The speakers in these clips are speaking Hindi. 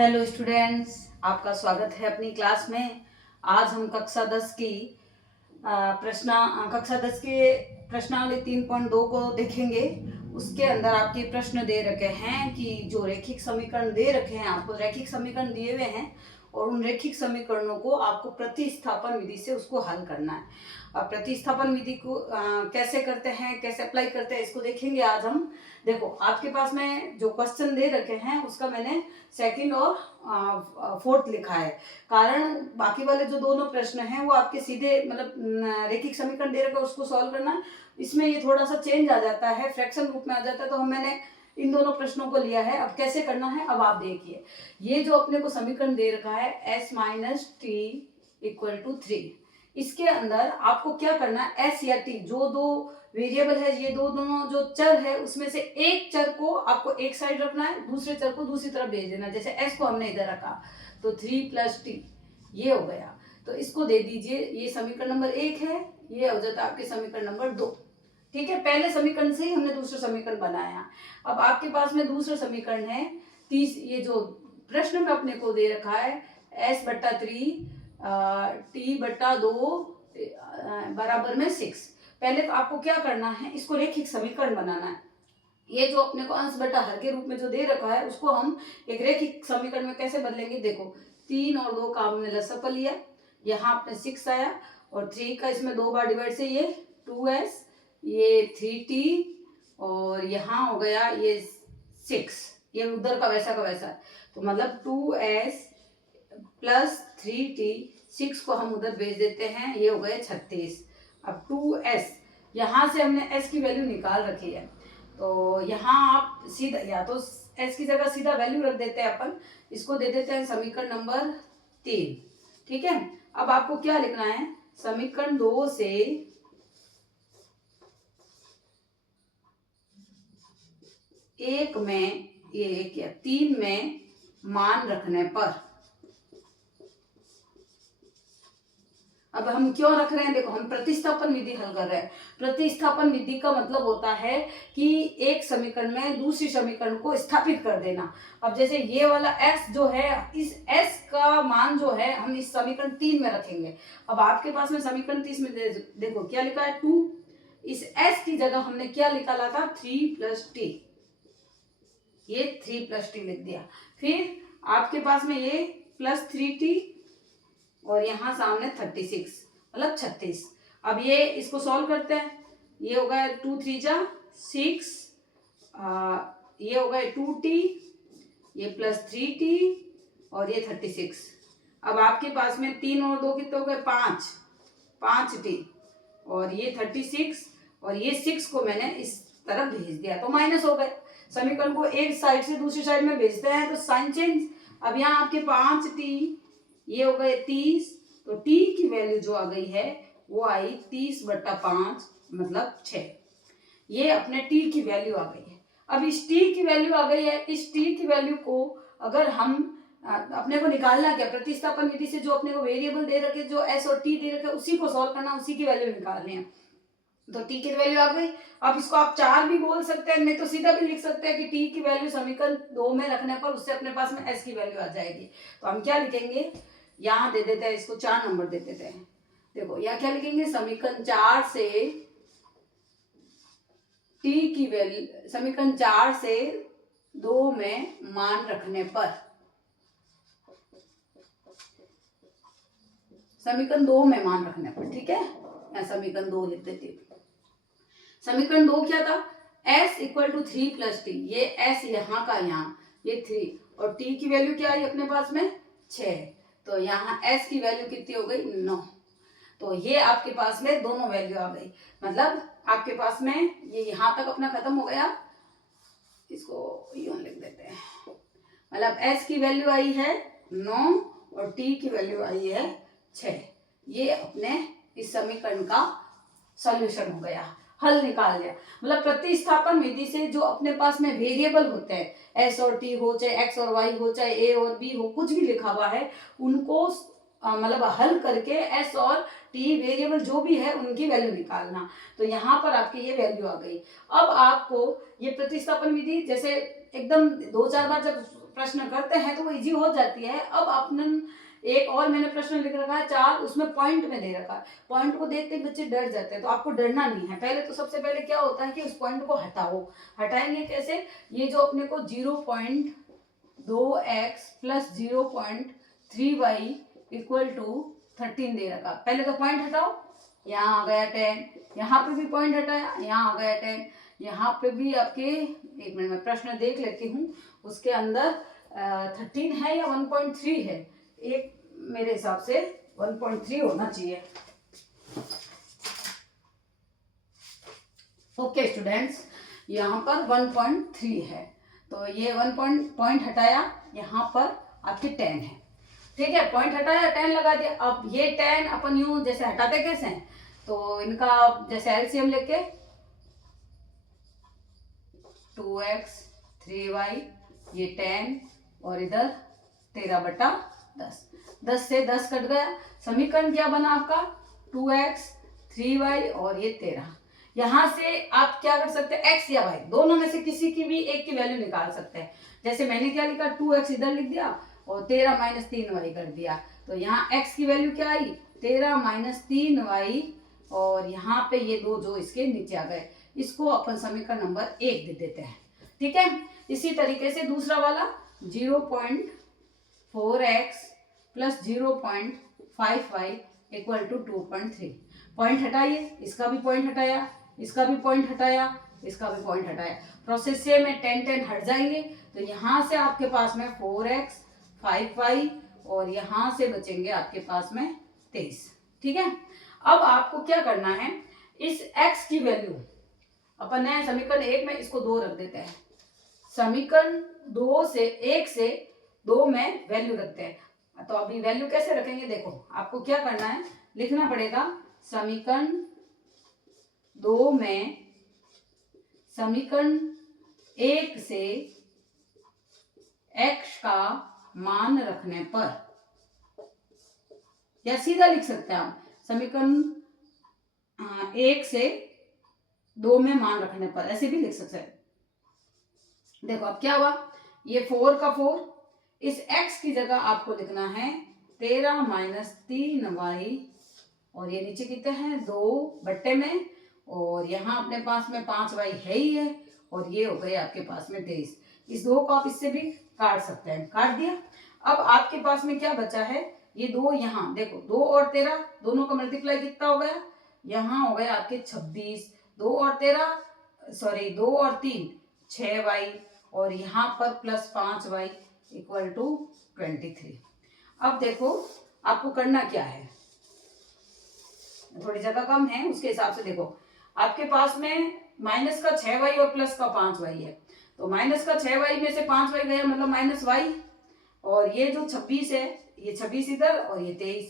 हेलो स्टूडेंट्स, आपका स्वागत है अपनी क्लास में। आज हम कक्षा 10 की कक्षा 10 के प्रश्नावली 3.2 को देखेंगे। उसके अंदर आपके प्रश्न दे रखे हैं कि जो रैखिक समीकरण दे रखे हैं, आपको रैखिक समीकरण दिए हुए हैं और उन रैखिक समीकरणों को आपको प्रतिस्थापन विधि से उसको हल करना है। अब प्रतिस्थापन विधि को कैसे करते हैं, कैसे अप्लाई करते हैं, इसको देखेंगे आज हम। देखो, आपके पास में जो क्वेश्चन दे रखे हैं उसका मैंने सेकंड और फोर्थ लिखा है। कारण बाकी वाले जो दोनों प्रश्न हैं वो आपके सीधे मतलब रैखिक समीकरण दे रखा है, उसको सॉल्व करना है। इसमें ये थोड़ा सा चेंज आ जाता है, फ्रैक्शन रूप में आ जाता है, तो मैंने इन दोनों प्रश्नों को लिया है। अब कैसे करना है, अब आप देखिए। ये जो अपने को समीकरण दे रखा है s minus T equal to 3, इसके अंदर आपको क्या करना है, s या t जो दो वेरिएबल है, ये दोनों जो चर है, उसमें से एक चर को आपको एक साइड रखना है, दूसरे चर को दूसरी तरफ भेज देना है। जैसे s को हमने इधर रखा तो 3 + t ये हो गया, तो इसको दे दीजिए। ये समीकरण नंबर 1 है, ये हो जाता है आपके समीकरण नंबर 2। ठीक है, पहले समीकरण से ही हमने दूसरा समीकरण बनाया। अब आपके पास में दूसरा समीकरण है ये जो प्रश्न में अपने को दे रखा है s/3 t/2 बराबर में 6। पहले तो आपको क्या करना है, इसको रैखिक समीकरण बनाना है। ये जो अपने को अंश बटा हर के रूप में जो दे रखा है उसको हम एक रैखिक समीकरण में कैसे बदलेंगे। देखो, 3 और 2 का हमने लसाअ लिया, यहाँ अपने 6 आया और 3 का इसमें 2 बार डिवाइड से ये 2s, ये 3t और यहाँ हो गया ये 6, ये उधर का वैसा तो मतलब 2s + 3t, 6 को हम उधर भेज देते हैं, ये हो गए 36। अब 2s, यहाँ से हमने s की वैल्यू निकाल रखी है, तो यहाँ आप सीधा या तो s की जगह सीधा वैल्यू रख देते हैं अपन, इसको दे देते हैं समीकरण नंबर 3। ठीक है, अब आपको क्या लिखना है, समीकरण 2 से एक में ये 1 या 3 में मान रखने पर, अब हम क्यों रख रहे हैं, देखो हम प्रतिस्थापन विधि हल कर रहे हैं। प्रतिस्थापन विधि का मतलब होता है कि एक समीकरण में दूसरी समीकरण को स्थापित कर देना। अब जैसे ये वाला s जो है, इस s का मान जो है हम इस समीकरण 3 में रखेंगे। अब आपके पास में समीकरण 30 में देखो क्या लिखा है, 2, इस s की जगह हमने क्या निकाला था, 3 + t, ये 3 + t लिख दिया। फिर आपके पास में ये +3t और यहाँ सामने 36 मतलब 36। अब ये इसको सॉल्व करते हैं, ये हो गया 2 3 जा 6, ये हो गया 2t, ये +3t और ये 36। अब आपके पास में 3 और 2 कितने हो गए, 5t और ये 36 और ये 6 को मैंने इस तरफ भेज दिया तो माइनस हो गए। समीकरण को एक साइड से दूसरी साइड में भेजते हैं तो साइन चेंज। अब यहाँ आपके 5t, ये हो गए 30, तो t की वैल्यू जो आ गई है वो आई 30/5 मतलब 6। ये अपने t की वैल्यू आ गई है। अब इस t की वैल्यू आ गई है, इस t की वैल्यू को अगर हम अपने को निकालना क्या, प्रतिस्थापन विधि से जो अपने को वेरिएबल दे रखे, जो s और t दे रखे, उसी को सॉल्व करना, उसी की वैल्यू निकालनी है। तो t की वैल्यू आ गई। अब इसको आप 4 भी बोल सकते हैं, नहीं तो सीधा भी लिख सकते हैं कि t की वैल्यू समीकरण 2 में रखने पर उससे अपने पास में s की वैल्यू आ जाएगी। तो हम क्या लिखेंगे, यहाँ दे देते हैं, इसको 4 नंबर दे देते हैं। देखो यहाँ क्या लिखेंगे, समीकरण 4 से t की वैल्यू, समीकरण 4 से 2 में मान रखने पर, समीकरण 2 में मान रखने पर, ठीक है, मैं समीकरण 2 लिख देती हूँ। समीकरण 2 क्या था, s = 3 + t, ये s यहाँ का यहाँ, ये 3 और t की वैल्यू क्या आई अपने पास में 6, तो यहाँ s की वैल्यू कितनी हो गई, 9। तो ये आपके पास में दोनों वैल्यू आ गई, मतलब आपके पास में ये यहाँ तक अपना खत्म हो गया। इसको यूं लिख देते हैं, मतलब s की वैल्यू आई है 9 और t की वैल्यू आई है 6। ये अपने इस समीकरण का सॉल्यूशन हो गया, हल निकाल लिया। मतलब प्रतिस्थापन विधि से जो अपने पास में वेरिएबल होते हैं, s और t हो, चाहे x और y हो, चाहे a और b हो, कुछ भी लिखा हुआ है, उनको मतलब हल करके s और t वेरिएबल जो भी है उनकी वैल्यू निकालना। तो यहाँ पर आपकी ये वैल्यू आ गई। अब आपको ये प्रतिस्थापन विधि जैसे एकदम 2-4 बार जब प्रश्न करते हैं तो वो इजी हो जाती है। अब अपन एक और मैंने प्रश्न लिख रखा है 4, उसमें पॉइंट में दे रखा है। पॉइंट को देखते ही बच्चे डर जाते हैं, तो आपको डरना नहीं है। पहले तो सबसे पहले क्या होता है कि उस पॉइंट को हटाओ। हटाएंगे कैसे? ये जो अपने को 0.2x plus 0.3y equal to 13 दे रखा, पहले तो पॉइंट हटाओ। यहाँ आ गया 10, यहाँ पे भी पॉइंट हटाया, यहाँ आ गया 10, यहाँ पे भी आपके, एक मिनट में प्रश्न देख लेती हूँ, उसके अंदर 13 है या 1.3 है? एक मेरे हिसाब से 1.3 होना चाहिए। ओके स्टूडेंट्स, यहाँ पर 1.3 है, तो ये 1 पॉइंट हटाया, यहाँ पर आपकी 10 है। ठीक है, पॉइंट हटाया, 10 लगा दिया। अब ये 10 अपन यूं जैसे हटाते कैसे हैं, तो इनका जैसे एलसीएम लेके 2x 3y, ये 10 और इधर 13/10, 10 से 10 कट गया। समीकरण क्या बना आपका? 2x 3y और ये 13। यहाँ से आप क्या कर सकते हैं, x या y दोनों में से किसी की भी एक की वैल्यू निकाल सकते हैं। जैसे मैंने क्या लिखा, 2x इधर लिख दिया और 13 माइनस 3y कर दिया, तो यहाँ x की वैल्यू क्या आई? 13 माइनस 3y, और यहाँ पे ये दो जो इसके नीचे आ गए, इसको अपन समीकरण नंबर 1 दे देते हैं। ठीक है, इसी तरीके से दूसरा वाला 0.4x plus 0.5y equal to 2.3। Point हटाइए, इसका भी पॉइंट हटाया, इसका भी पॉइंट हटाया, इसका भी पॉइंट हटाया। प्रोसेस से में 10 हट जाएंगे, तो यहाँ से आपके पास में 4x 5y और यहाँ से बचेंगे आपके पास में 23। ठीक है, अब आपको क्या करना है, इस x की वैल्यू अपन ने समीकरण 1 में इसको 2 रख देते हैं, समीकरण 1 से 2 में वैल्यू रखते हैं। तो अभी वैल्यू कैसे रखेंगे, देखो आपको क्या करना है, लिखना पड़ेगा समीकरण 2 में समीकरण 1 से x का मान रखने पर, या सीधा लिख सकते हैं आप समीकरण 1 से 2 में मान रखने पर, ऐसे भी लिख सकते हैं। देखो अब क्या हुआ, ये 4 का 4, इस x की जगह आपको लिखना है 13 माइनस 3y, और ये नीचे कितने हैं 2 बट्टे में, और यहाँ अपने पास में 5y है ही है, और ये हो गए आपके पास में 23। इस 2 को आप इससे भी काट सकते हैं, काट दिया। अब आपके पास में क्या बचा है, ये 2 यहाँ देखो, 2 और 13 दोनों का मल्टीप्लाई कितना हो गया, यहाँ हो गया आपके 26, 2 और 3 6y, और यहाँ पर प्लस 5y इक्वल टू 23। अब देखो आपको करना क्या है, थोड़ी जगह कम है उसके हिसाब से देखो, आपके पास में माइनस का 6y और प्लस का 5y है, तो माइनस का 6y में से 5y गया मतलब माइनस y, और ये जो 26 है, ये 26 इधर और ये 23,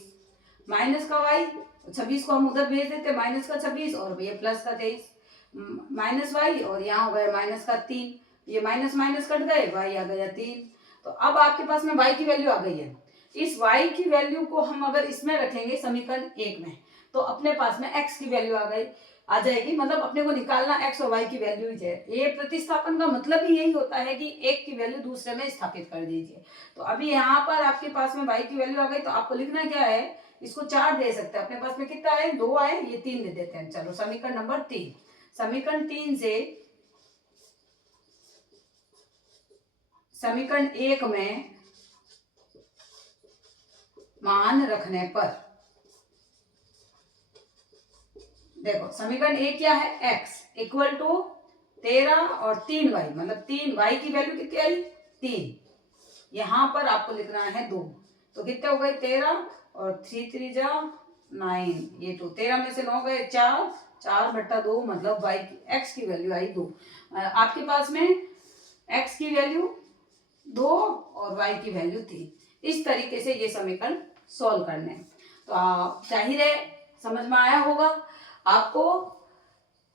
माइनस का y, 26 को हम उधर भेज देते, माइनस का 26 और ये प्लस का 23, माइनस y, और यहाँ हो गया माइनस का 3, ये माइनस माइनस कट गए, y आ गया 3। तो अब आपके पास में y की वैल्यू आ गई है। इस y की वैल्यू को हम अगर इसमें रखेंगे समीकरण 1 में, तो अपने पास में x की वैल्यू आ जाएगी, मतलब अपने को निकालना x और y की वैल्यू ही है। ये प्रतिस्थापन का मतलब ही यही होता है कि एक की वैल्यू दूसरे में स्थापित कर दीजिए। तो अभी यहाँ पर आपके पास में y की वैल्यू आ गई, तो आपको लिखना क्या है, इसको 4 दे सकते हैं, अपने पास में कितना है 2 आए, ये 3 दे देते हैं। चलो समीकरण नंबर 3, समीकरण 3 से समीकरण 1 में मान रखने पर, देखो समीकरण 1 क्या है, x इक्वल टू 13 और 3y, मतलब 3y की वैल्यू कितनी आई 3, यहां पर आपको लिखना है 2, तो कितने हो गए 13 और 3 3 जा 9, ये 2, 13 में से 9 गए 4, 4/2, मतलब y की x की वैल्यू आई 2। आपके पास में x की वैल्यू 2 और y की वैल्यू 3। इस तरीके से ये समीकरण सॉल्व करने हैं। तो जाहिर है समझ में आया होगा आपको।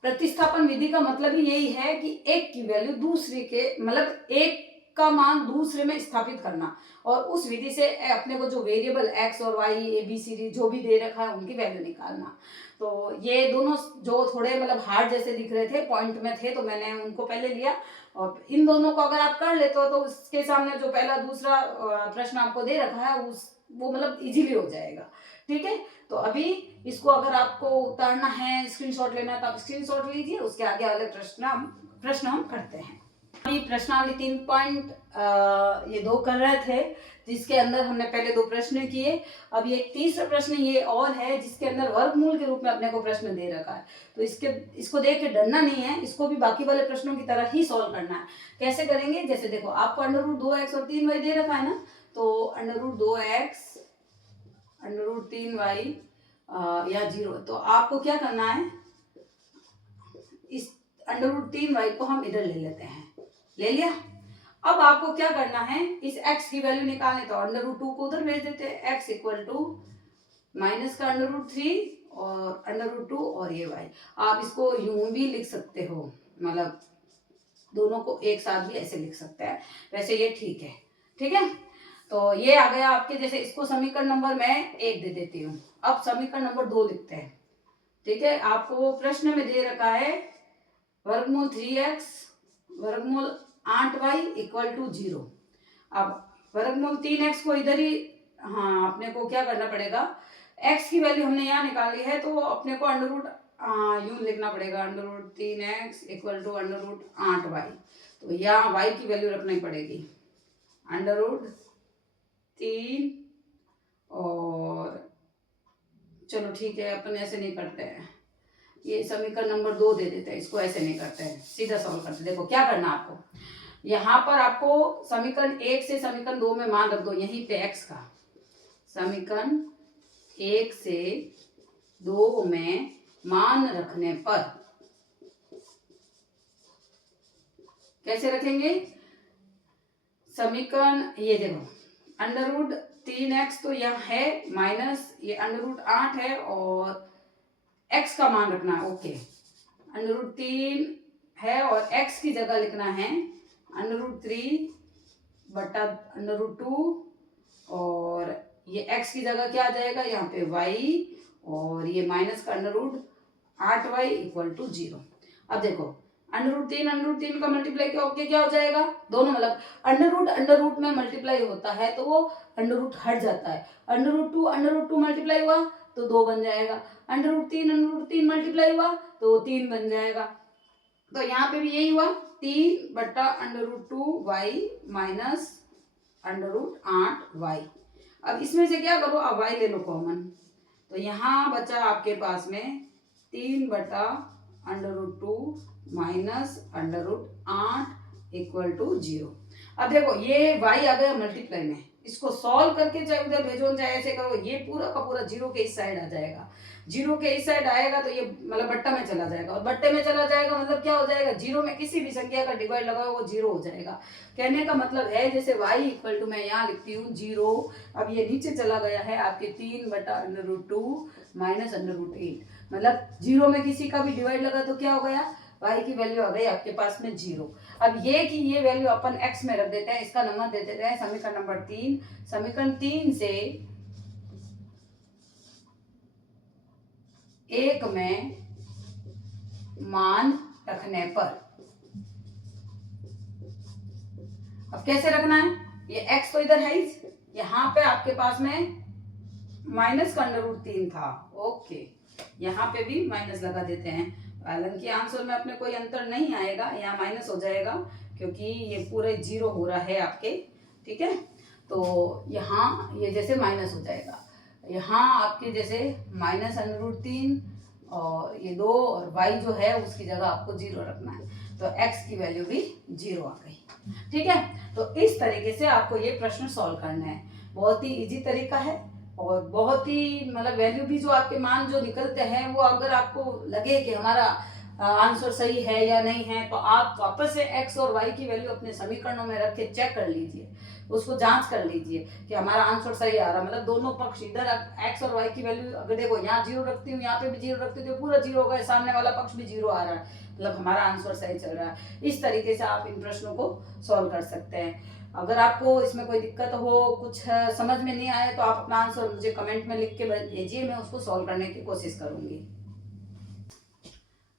प्रतिस्थापन विधि का मतलब ही यही है कि एक की वैल्यू दूसरे के, मतलब एक का मान दूसरे में स्थापित करना, और उस विधि से अपने को जो वेरिएबल x और y ABCD जो भी दे रखा है उनकी वैल्यू निकालना। तो ये दोनों जो थोड़े मतलब हार्ड जैसे दिख रहे थे, पॉइंट में थे, तो मैंने उनको पहले लिया, और इन दोनों को अगर आप कर लेते हो तो उसके सामने जो पहला दूसरा प्रश्न आपको दे रखा है वो मतलब इजीली हो जाएगा। ठीक है, तो अभी इसको अगर आपको उतारना है, स्क्रीनशॉट लेना है तो आप स्क्रीनशॉट लीजिए, उसके आगे वाले प्रश्न हम करते हैं। अभी प्रश्नावली 3.2 कर रहे थे, जिसके अंदर हमने पहले 2 प्रश्न किए। अब ये एक तीसरा प्रश्न ये और है जिसके अंदर वर्गमूल के रूप में अपने को प्रश्न दे रखा है। तो इसको देख के डरना नहीं है, इसको भी बाकी वाले प्रश्नों की तरह ही सॉल्व करना है। कैसे करेंगे, जैसे देखो आपको √2x और 3y दे रखा है ना, तो √2x √3y या 0, तो आपको क्या करना है, इस √3y को हम इधर ले लेते हैं, ले लिया। अब आपको क्या करना है, इस x की वैल्यू निकालने, तो √2 को उधर भेज देते हैं, x इक्वल - माइनस का √3 और √2 और ये y। आप इसको यूं भी लिख सकते हो, मतलब दोनों को एक साथ भी ऐसे लिख सकते हैं, वैसे ये ठीक है। ठीक है, तो ये आ गया आपके, जैसे इसको समीकरण नंबर मैं 1 दे देती हूँ। अब समीकरण नंबर 2 लिखते हैं। ठीक है, आपको प्रश्न में दे रखा है वर्गमूल 3x वर्गमूल 8y इक्वल टू 0। अब वर्गमूल 3x को इधर ही, हाँ अपने को क्या करना पड़ेगा, x की वैल्यू हमने यहाँ निकाली है तो अपने को यूं लिखना पड़ेगा, √3x इक्वल टू √8y। तो यहाँ y की वैल्यू रखनी पड़ेगी √3, और चलो ठीक है अपन ऐसे नहीं करते हैं, ये समीकरण नंबर 2 दे देते हैं, इसको ऐसे नहीं करते हैं, सीधा सॉल्व करते हैं। देखो क्या करना आपको, यहाँ पर आपको समीकरण 1 से समीकरण 2 में मान रख दो, यहीं पे x का, समीकरण 1 से 2 में मान रखने पर कैसे रखेंगे, समीकरण ये देखो √3x तो यहाँ है, माइनस ये √8 है और x का मान रखना है, ओके, √3 है और x की जगह लिखना है √3 बटा √2, और ये x की जगह क्या आ जाएगा यहाँ पे y, और ये माइनस का √8y इक्वल टू 0। अब देखो √3 का मल्टीप्लाई क्या हो जाएगा, दोनों मतलब अंडर रूट में मल्टीप्लाई होता है तो वो अंडर रूट हट जाता है, √2 मल्टीप्लाई हुआ तो 2 बन जाएगा, √3 मल्टीप्लाई हुआ तो 3 बन जाएगा। तो यहाँ पे भी यही हुआ, 3 बटा √2y माइनस √8y। अब इसमें से क्या करो, अब y ले लो कॉमन, तो यहाँ बचा आपके पास में 3 बटा √2 माइनस √8 इक्वल टू 0। अब देखो ये y आ गया मल्टीप्लाई में, इसको सॉल्व करके चाहे उधर भेजो चाहे ऐसे करो, ये पूरा का पूरा 0 के इस साइड आ जाएगा, 0 के इस साइड आएगा तो ये मतलब बट्टा में चला जाएगा, और बट्टे में चला जाएगा मतलब क्या हो जाएगा, 0 में किसी भी संख्या का डिवाइड लगाओ वो 0 हो जाएगा। कहने का मतलब है जैसे y इक्वल टू मैं यहाँ लिखती हूँ 0, अब ये नीचे चला गया है आपके 3 बटा √2 माइनस √8, मतलब 0 में किसी का भी डिवाइड लगा तो क्या हो गया, y की वैल्यू आ गई आपके पास में 0। अब ये की ये वैल्यू अपन x में रख देते हैं, इसका नंबर दे देते हैं समीकरण नंबर 3। समीकरण 3 से 1 में मान रखने पर, अब कैसे रखना है, ये x तो इधर है ही, यहाँ पे आपके पास में माइनस का √3 था, ओके, यहाँ पे भी माइनस लगा देते हैं, हालांकि आंसर में अपने कोई अंतर नहीं आएगा, यहाँ माइनस हो जाएगा क्योंकि ये पूरे 0 हो रहा है आपके। ठीक है, तो यहाँ ये जैसे माइनस हो जाएगा, यहाँ आपके जैसे माइनस √3 और ये 2 और y जो है उसकी जगह आपको 0 रखना है, तो x की वैल्यू भी 0 आ गई। ठीक है, तो इस तरीके से आपको ये प्रश्न सॉल्व करना है, बहुत ही इजी तरीका है, और बहुत ही मतलब वैल्यू भी जो आपके मान जो निकलते हैं वो अगर आपको लगे कि हमारा आंसर सही है या नहीं है, तो आप वापस से x और y की वैल्यू अपने समीकरणों में रख के चेक कर लीजिए, उसको जांच कर लीजिए कि हमारा आंसर सही आ रहा, मतलब दोनों पक्ष, इधर x और y की वैल्यू अगर देखो यहाँ 0 रखती हूँ, यहाँ पे भी 0 रखती हूँ तो पूरा 0 होगा, सामने वाला पक्ष भी 0 आ रहा है, मतलब हमारा आंसर सही चल रहा है। इस तरीके से आप इन प्रश्नों को सॉल्व कर सकते हैं। अगर आपको इसमें कोई दिक्कत हो, कुछ समझ में नहीं आए, तो आप अपना आंसर मुझे कमेंट में लिख के भेजिए, मैं उसको सॉल्व करने की कोशिश करूंगी।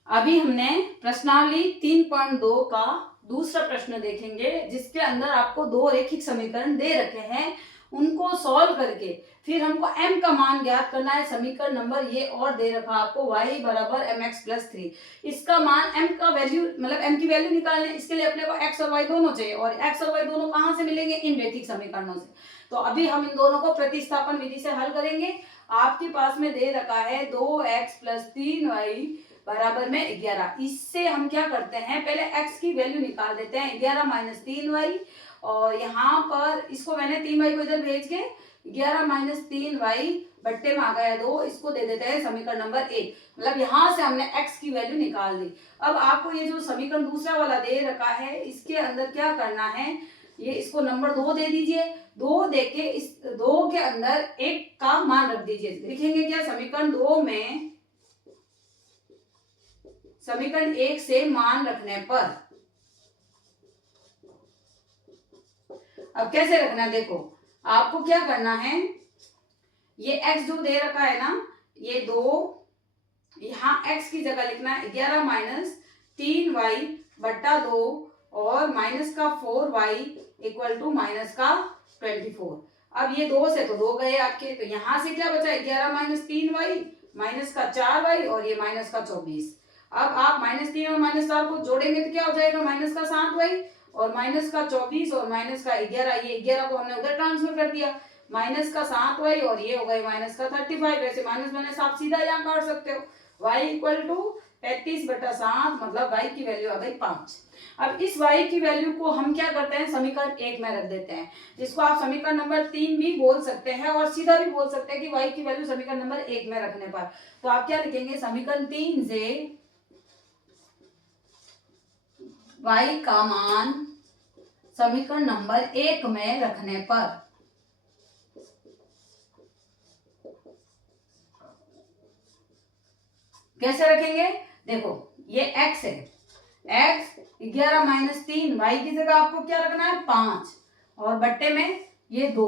अभी हमने प्रश्नावली 3.2 का दूसरा प्रश्न देखेंगे जिसके अंदर आपको दो रेखिक समीकरण दे रखे हैं, उनको सॉल्व करके फिर हमको m का मान ज्ञात करना है। समीकरण नंबर ये और दे रखा आपको y बराबर mx प्लस 3, इसका मान m का वैल्यू मतलब m की वैल्यू निकालने, इसके लिए अपने को x और y दोनों चाहिए, और x और y दोनों कहाँ से मिलेंगे? इन रेखिक समीकरणों से। तो अभी हम इन दोनों को प्रतिस्थापन विधि से हल करेंगे। आपके पास में दे रखा है 2x प्लस 3y बराबर में 11। इससे हम क्या करते हैं, पहले x की वैल्यू निकाल देते हैं, 11 माइनस 3y, और यहाँ पर इसको मैंने 3y को इधर भेज के 11 माइनस 3y बट्टे में आ गया 2, इसको दे देते हैं समीकरण नंबर 1। मतलब यहाँ से हमने x की वैल्यू निकाल दी। अब आपको ये जो समीकरण दूसरा वाला दे रखा है, इसके अंदर क्या करना है, ये इसको नंबर 2 दे दीजिए। 2 देके इस 2 के अंदर 1 का मान रख दीजिए। लिखेंगे क्या, समीकरण 2 में समीकरण 1 से मान रखने पर, अब कैसे रखना है, देखो आपको क्या करना है, ये x जो दे रखा है ना, ये 2, यहाँ x की जगह लिखना है 11 माइनस 3y बट्टा 2 और माइनस का 4y इक्वल टू माइनस का 24। अब ये 2 से तो 2 गए आपके, तो यहाँ से क्या बचा, 11 माइनस 3y माइनस का 4y और ये माइनस का 24। अब आप माइनस 3 और माइनस 4 को जोड़ेंगे तो क्या हो जाएगा, माइनस का 7y और माइनस का 24 और माइनस का 11, ये 11 को हमने उधर ट्रांसफर कर दिया, माइनस का 7y और ये हो गए माइनस का 35। वैसे माइनस माइनस आप सीधा यहाँ काट सकते हो, y इक्वल टू 35/7, मतलब y की वैल्यू आ गई 5। अब इस y की वैल्यू को हम क्या करते हैं, समीकरण 1 में रख देते हैं, जिसको आप समीकरण नंबर 3 भी बोल सकते हैं और सीधा भी बोल सकते हैं कि y की वैल्यू समीकरण नंबर 1 में रखने पर। तो आप क्या लिखेंगे, समीकरण 3 से y का मान समीकरण नंबर 1 में रखने पर कैसे रखेंगे, देखो ये x है, x 11 माइनस 3, y की जगह आपको क्या रखना है 5 और बट्टे में ये 2।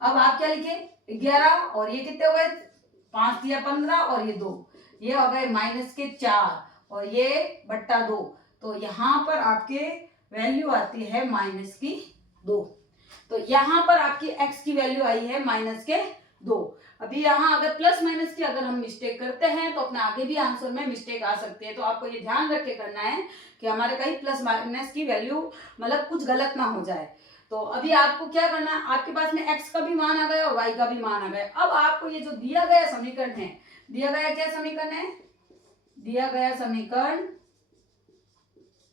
अब आप क्या लिखे, 11 और ये कितने हो गए, 5 दिया 15 और ये 2, ये हो गए माइनस के 4 और ये बट्टा 2। तो यहाँ पर आपके वैल्यू आती है माइनस की 2। तो यहाँ पर आपकी x की वैल्यू आई है माइनस के 2। अभी यहाँ अगर प्लस माइनस की अगर हम मिस्टेक करते हैं तो अपने आगे भी आंसर में मिस्टेक आ सकती है। तो आपको ये ध्यान रख के करना है कि हमारे कहीं प्लस माइनस की वैल्यू मतलब कुछ गलत ना हो जाए। तो अभी आपको क्या करना है, आपके पास में x का भी मान आ गया और y का भी मान आ गया। अब आपको ये जो दिया गया समीकरण है, दिया गया क्या समीकरण है, दिया गया समीकरण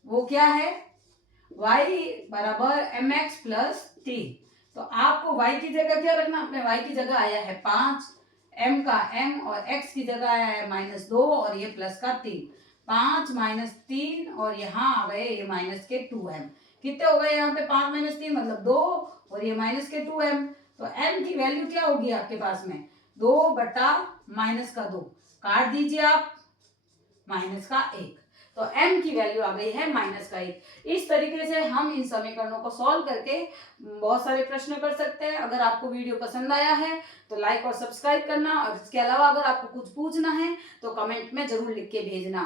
वो क्या है, y बराबर mx प्लस 3। तो आपको y की जगह क्या रखना, अपने y की जगह आया है 5, m का m और x की जगह आया है -2 और ये प्लस का 3। 5 माइनस 3 और यहाँ आ गए ये माइनस के 2m। कितने हो गए यहाँ पे, 5 माइनस 3 मतलब 2 और ये माइनस के 2m। तो m की वैल्यू क्या होगी आपके पास में, 2 बटा माइनस का 2, काट दीजिए आप, माइनस का 1। तो m की वैल्यू आ गई है माइनस का 1। इस तरीके से हम इन समीकरणों को सॉल्व करके बहुत सारे प्रश्न कर सकते हैं। अगर आपको वीडियो पसंद आया है तो लाइक और सब्सक्राइब करना, और इसके अलावा अगर आपको कुछ पूछना है तो कमेंट में जरूर लिख के भेजना।